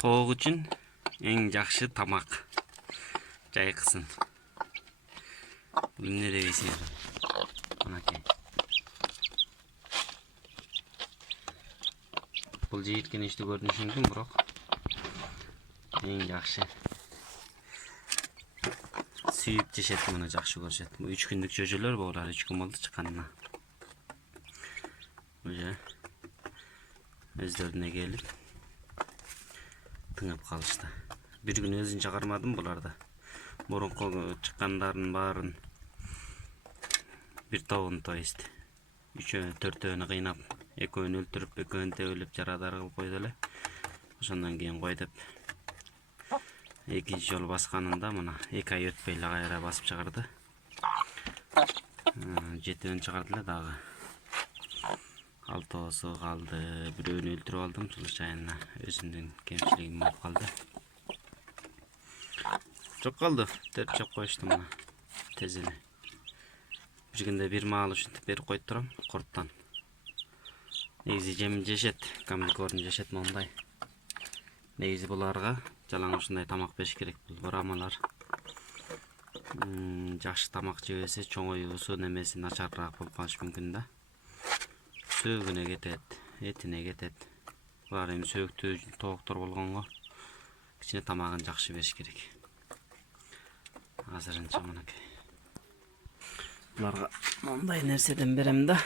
Toğuk üçün en жақсы тамақ. Жайқысын. Бұл не дейсіңдер? Анакей. Бұл жейіткен ішті көрініші мүмкін, бірақ ең жақсы. Сүйіп жешет, мұны жақсы көрсет. Бұл 3 күндік жөжелер болар, 3 күн болды шыққанына. Уже өздеріне келіп тыңып қалышты. Bir gün өзін шығармадым бұларды. Бұрынғы шыққандарын барын bir тауын тойысты. 3-4-ні қинап, екеуін өлтіріп, екеуін тәуіліп жарадар қылып қойды әлі. Осындан кейін қойдып, екінші жол басқанында мұна 2 ай өтпейлі қайра басып шығарды. 7-ін шығардылы дағы. 6-сы қалды, біреуін өлтіріп алдым, сұлы жайына өзімдің кемшілігім болып қалды. Жоқ қалды, теріп жап қойышты мұна тезіне. Bir günde bir mal үшін беріп қойып тұрам, құрттан. Негізі жемін жешет, камликорын жешет мұндай. Негізі бұларға жалаң ұшындай тамақ беш керек бұл бұрамалар. Жақшы тамақ жебесе чоңойы су немесі начарырақ болып қалыш мүмкін да. Сөөгіне кетет, етіне кетет. Бұлар ем сөөгті тоғықтыр болғанға кішіне тамағын жақшы беш керек. Азырынша мұнакей. Бұларға мұндай нәрседен берем да.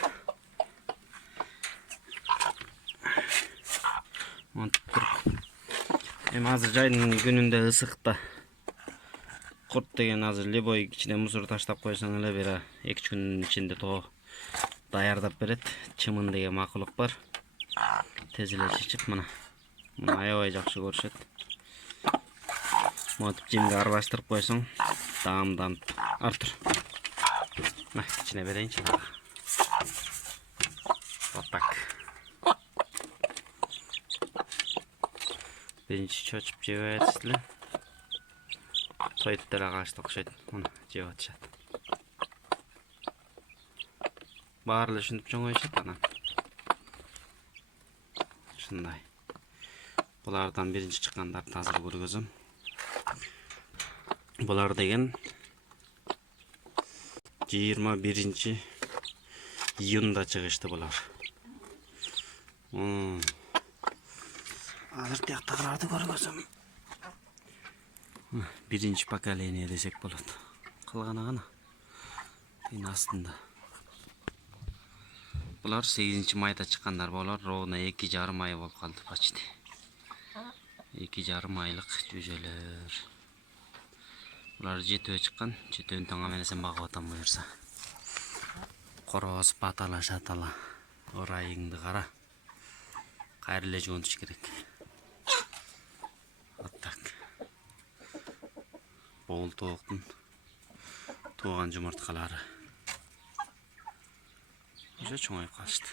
Азыр жайдың күнінде ысықта. Құрт деген азыр лебой кішіне мұсыр таштап қойсаң әлі бері 2 күннің ішінде тоғы даярдап берет. Чымын деген мақұлық бар. Тезіле шешіп мұны. Мұны аябай жақсы көрсет. Мұтып жемге аралаштырып қойсаң дамдан артыр. İçine vereyim şimdi. Batak. Birinci çocup cevap ettiler. Toyutlara kaçtık şey. Onu cevap ettiler. Bağırlı düşünüp çoğun yaşat ana. Şunday. Bulardan birinci çıkanlar hazır görgözüm. Bular degen 21 iyunda çıkıştı bular. Hazır tiyaktalardı görgözüm. Birinci pakaleniye desek buladı. Kılgana gana. Yine aslında. Bular 8. mayda çıkanlar bular. Roğuna 2,5 ay olup kaldı paçtı. 2,5 aylık cüceler. Bular 7'ye çıkan, 7'ün tamamen bağı otan buyursa. Koroz, patala, şatala. Orayыңды қара. Қайырлы жуынтыш керек. Вот так. Бол тоқтың туған жұмыртқалары. Уже чоңайып қалышты.